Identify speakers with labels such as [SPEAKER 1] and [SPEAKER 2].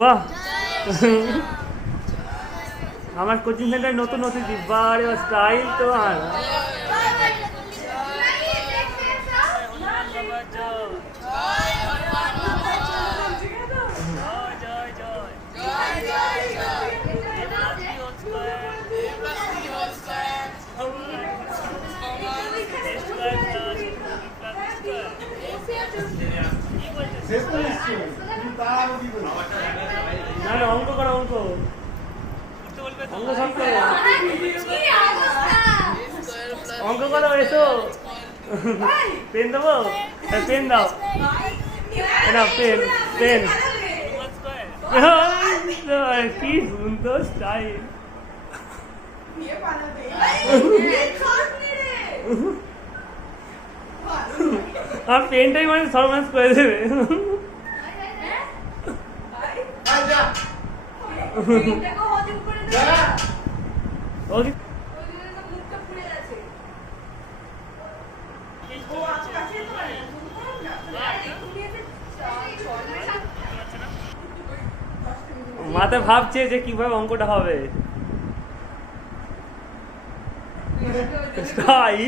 [SPEAKER 1] বাহ। আমার coaching centre নতুন নতুন বারে স্টাইল তো আর। না অঙ্ক করো, অঙ্ক। অঙ্ক করো। এসো। পেন দেবো? পেন দাও। না পেন পেন। কি সুন্দর স্টাইল আর পেনটাই মানে সর্বনাশ করে দেবে। ওকে মাথায় ভাবছে যে কীভাবে অঙ্কটা হবে। তাই?